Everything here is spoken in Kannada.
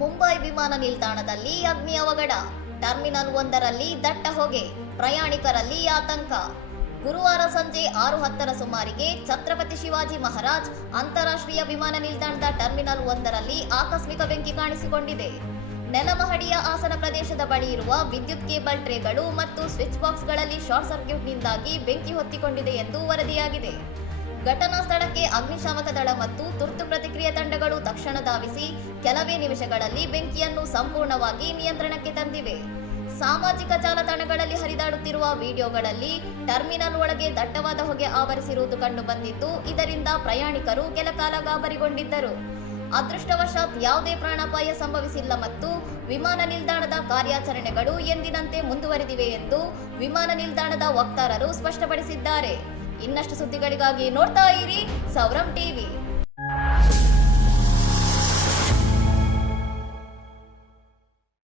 ಮುಂಬೈ ವಿಮಾನ ನಿಲ್ದಾಣದಲ್ಲಿ ಅಗ್ನಿ ಅವಘಡ, ಟರ್ಮಿನಲ್ 1ರಲ್ಲಿ ದಟ್ಟ ಹೊಗೆ, ಪ್ರಯಾಣಿಕರಲ್ಲಿ ಆತಂಕ. ಗುರುವಾರ ಸಂಜೆ 6:10ರ ಸುಮಾರಿಗೆ ಛತ್ರಪತಿ ಶಿವಾಜಿ ಮಹಾರಾಜ್ ಅಂತಾರಾಷ್ಟ್ರೀಯ ವಿಮಾನ ನಿಲ್ದಾಣದ ಟರ್ಮಿನಲ್ 1ರಲ್ಲಿ ಆಕಸ್ಮಿಕ ಬೆಂಕಿ ಕಾಣಿಸಿಕೊಂಡಿದೆ. ನೆಲಮಹಡಿಯ ಆಸನ ಪ್ರದೇಶದ ಬಳಿ ಇರುವ ವಿದ್ಯುತ್ ಕೇಬಲ್ ಟ್ರೇಗಳು ಮತ್ತು ಸ್ವಿಚ್ ಬಾಕ್ಸ್ಗಳಲ್ಲಿ ಶಾರ್ಟ್ ಸರ್ಕ್ಯೂಟ್ನಿಂದಾಗಿ ಬೆಂಕಿ ಹೊತ್ತಿಕೊಂಡಿದೆ ಎಂದು ವರದಿಯಾಗಿದೆ. ಘಟನಾ ಸ್ಥಳಕ್ಕೆ ಅಗ್ನಿಶಾಮಕ ದಳ ಮತ್ತು ತುರ್ತು ಪ್ರತಿಕ್ರಿಯೆ ತಂಡಗಳು ತಕ್ಷಣ ಧಾವಿಸಿ ಕೆಲವೇ ನಿಮಿಷಗಳಲ್ಲಿ ಬೆಂಕಿಯನ್ನು ಸಂಪೂರ್ಣವಾಗಿ ನಿಯಂತ್ರಣಕ್ಕೆ ತಂದಿವೆ. ಸಾಮಾಜಿಕ ಜಾಲತಾಣಗಳಲ್ಲಿ ಹರಿದಾಡುತ್ತಿರುವ ವಿಡಿಯೋಗಳಲ್ಲಿ ಟರ್ಮಿನಲ್ ಒಳಗೆ ದಟ್ಟವಾದ ಹೊಗೆ ಆವರಿಸಿರುವುದು ಕಂಡುಬಂದಿದ್ದು, ಇದರಿಂದ ಪ್ರಯಾಣಿಕರು ಕೆಲಕಾಲ ಗಾಬರಿಗೊಂಡಿದ್ದರು. ಅದೃಷ್ಟವಶಾತ್ ಯಾವುದೇ ಪ್ರಾಣಾಪಾಯ ಸಂಭವಿಸಿಲ್ಲ ಮತ್ತು ವಿಮಾನ ನಿಲ್ದಾಣದ ಕಾರ್ಯಾಚರಣೆಗಳು ಎಂದಿನಂತೆ ಮುಂದುವರೆದಿವೆ ಎಂದು ವಿಮಾನ ನಿಲ್ದಾಣದ ವಕ್ತಾರರು ಸ್ಪಷ್ಟಪಡಿಸಿದ್ದಾರೆ. ಇನ್ನಷ್ಟು ಸುದ್ದಿಗಳಿಗಾಗಿ ನೋಡ್ತಾ ಇರಿ ಸೌರಂ ಟಿವಿ.